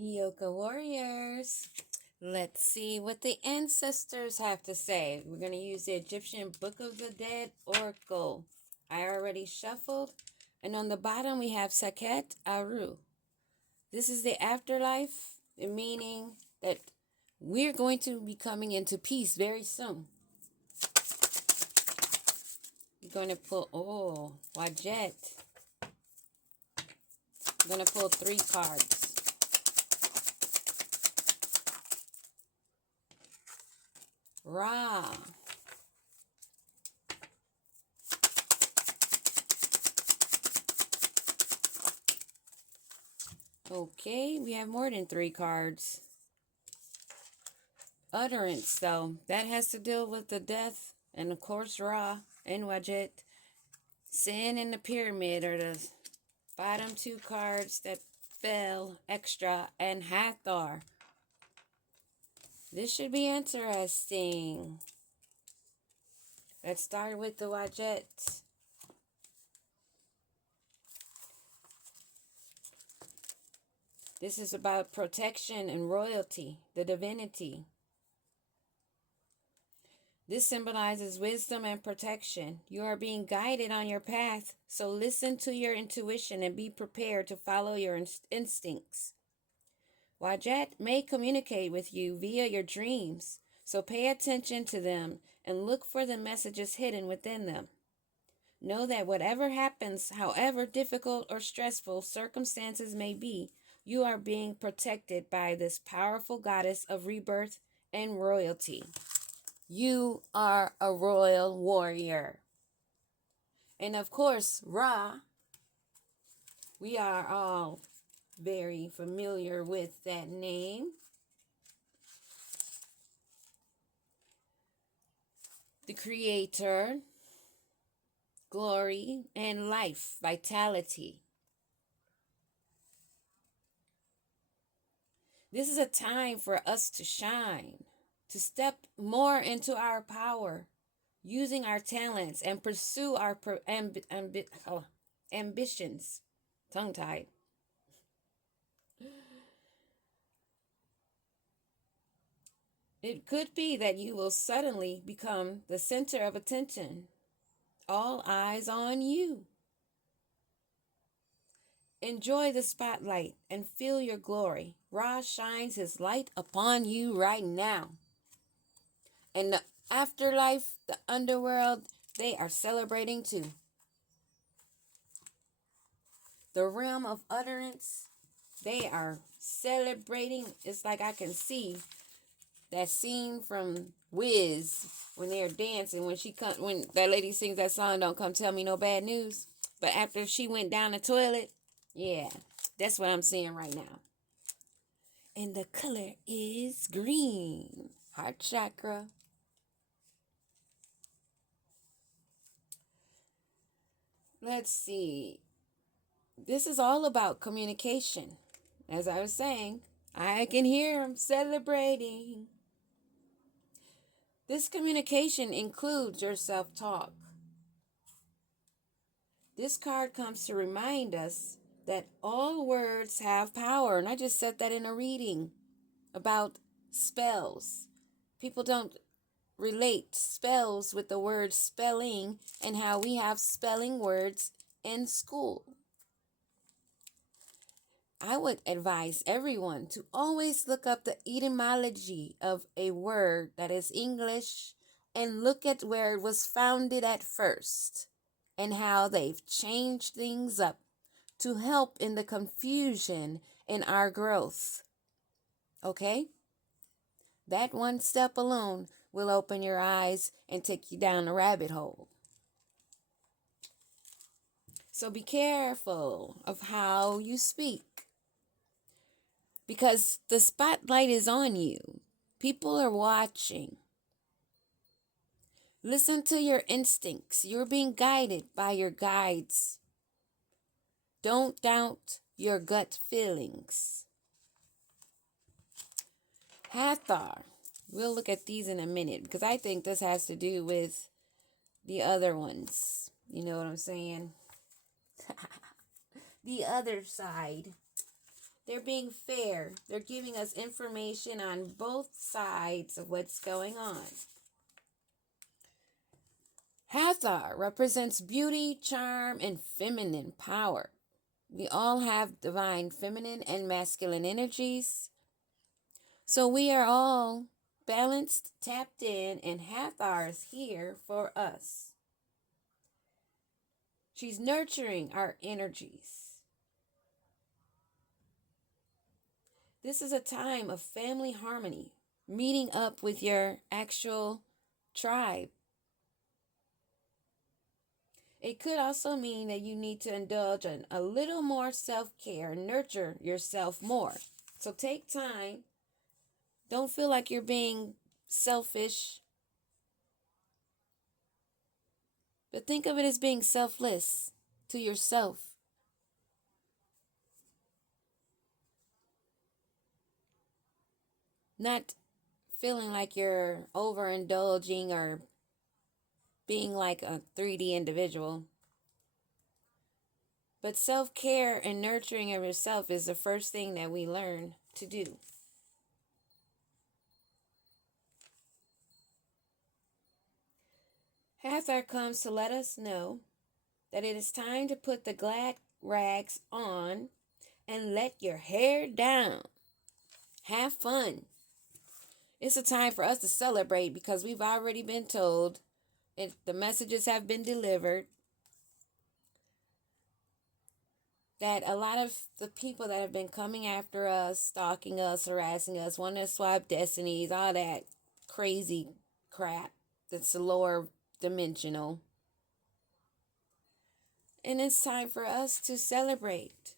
Yoga Warriors. Let's see what the ancestors have to say. We're going to use the Egyptian Book of the Dead Oracle. I already shuffled. And on the bottom, we have Saket Aru. This is the afterlife, meaning that we're going to be coming into peace very soon. We're going to pull, Wajet. I'm going to pull 3 cards. Ra. Okay, we have more than 3 cards. Utterance, though, that has to deal with the death, and of course Ra and Wajet. Sin and the pyramid are the bottom 2 cards that fell extra, and Hathor. This should be interesting. Let's start with the Wajet. This is about protection and royalty, the divinity. This symbolizes wisdom and protection. You are being guided on your path, so listen to your intuition and be prepared to follow your instincts. Wajet may communicate with you via your dreams, so pay attention to them and look for the messages hidden within them. Know that whatever happens, however difficult or stressful circumstances may be, you are being protected by this powerful goddess of rebirth and royalty. You are a royal warrior. And of course, Ra, we are all very familiar with that name. The creator, glory, and life, vitality. This is a time for us to shine, to step more into our power, using our talents and pursue our ambitions. Tongue-tied. It could be that you will suddenly become the center of attention. All eyes on you. Enjoy the spotlight and feel your glory. Ra shines his light upon you right now. And the afterlife, the underworld, they are celebrating too. The realm of utterance, they are celebrating. It's like I can see that scene from Wiz when they're dancing, when that lady sings that song, "Don't Come Tell Me No Bad News." But after she went down the toilet, yeah, that's what I'm seeing right now. And the color is green. Heart chakra. Let's see. This is all about communication. As I was saying, I can hear them celebrating. This communication includes your self-talk. This card comes to remind us that all words have power. And I just said that in a reading about spells. People don't relate spells with the word spelling and how we have spelling words in school. I would advise everyone to always look up the etymology of a word that is English and look at where it was founded at first and how they've changed things up to help in the confusion in our growth. Okay? That one step alone will open your eyes and take you down a rabbit hole. So be careful of how you speak, because the spotlight is on you. People are watching. Listen to your instincts. You're being guided by your guides. Don't doubt your gut feelings. Hathor. We'll look at these in a minute because I think this has to do with the other ones. You know what I'm saying? The other side. They're being fair. They're giving us information on both sides of what's going on. Hathor represents beauty, charm, and feminine power. We all have divine feminine and masculine energies. So we are all balanced, tapped in, and Hathor is here for us. She's nurturing our energies. This is a time of family harmony, meeting up with your actual tribe. It could also mean that you need to indulge in a little more self-care, nurture yourself more. So take time. Don't feel like you're being selfish, but think of it as being selfless to yourself. Not feeling like you're overindulging or being like a 3D individual. But self-care and nurturing of yourself is the first thing that we learn to do. Hathor comes to let us know that it is time to put the glad rags on and let your hair down. Have fun. It's a time for us to celebrate because we've already been told the messages have been delivered that a lot of the people that have been coming after us, stalking us, harassing us, wanting to swap destinies, all that crazy crap that's lower dimensional. And it's time for us to celebrate.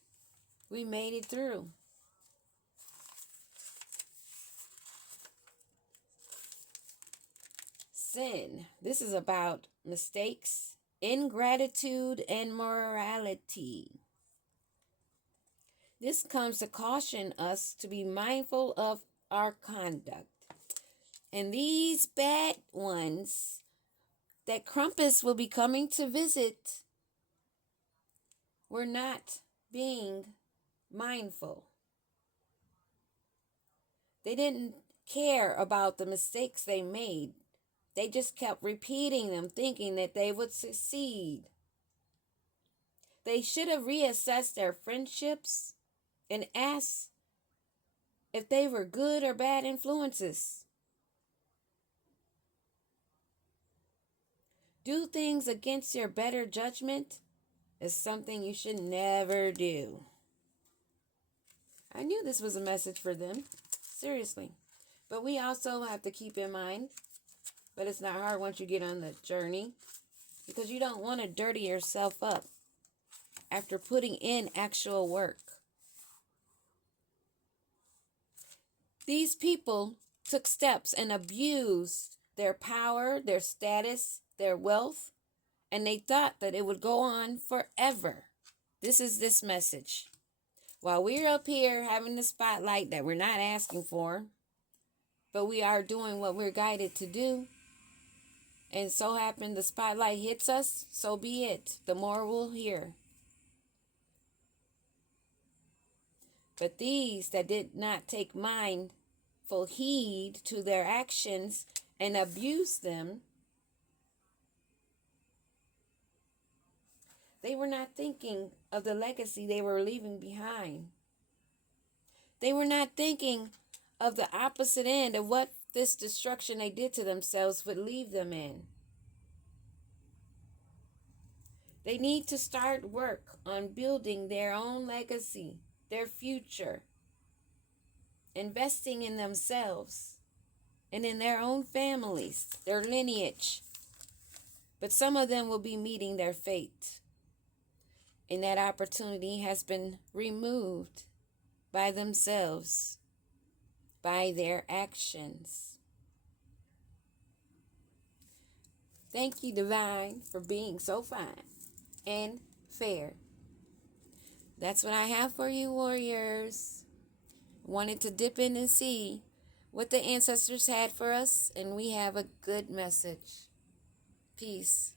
We made it through. Sin. This is about mistakes, ingratitude, and morality. This comes to caution us to be mindful of our conduct. And these bad ones that Krampus will be coming to visit were not being mindful. They didn't care about the mistakes they made. They just kept repeating them, thinking that they would succeed. They should have reassessed their friendships and asked if they were good or bad influences. Do things against your better judgment is something you should never do. I knew this was a message for them, seriously. But we also have to keep in mind, but it's not hard once you get on the journey, because you don't want to dirty yourself up after putting in actual work. These people took steps and abused their power, their status, their wealth, and they thought that it would go on forever. This is this message. While we're up here having the spotlight that we're not asking for, but we are doing what we're guided to do, and so happen the spotlight hits us, so be it. The more we'll hear. But these that did not take mindful heed to their actions and abuse them, they were not thinking of the legacy they were leaving behind. They were not thinking of the opposite end of what this destruction they did to themselves would leave them in. They need to start work on building their own legacy, their future, investing in themselves and in their own families, their lineage. But some of them will be meeting their fate. And that opportunity has been removed by themselves, by their actions. Thank you, Divine, for being so fine and fair. That's what I have for you, warriors. Wanted to dip in and see what the ancestors had for us, and we have a good message. Peace.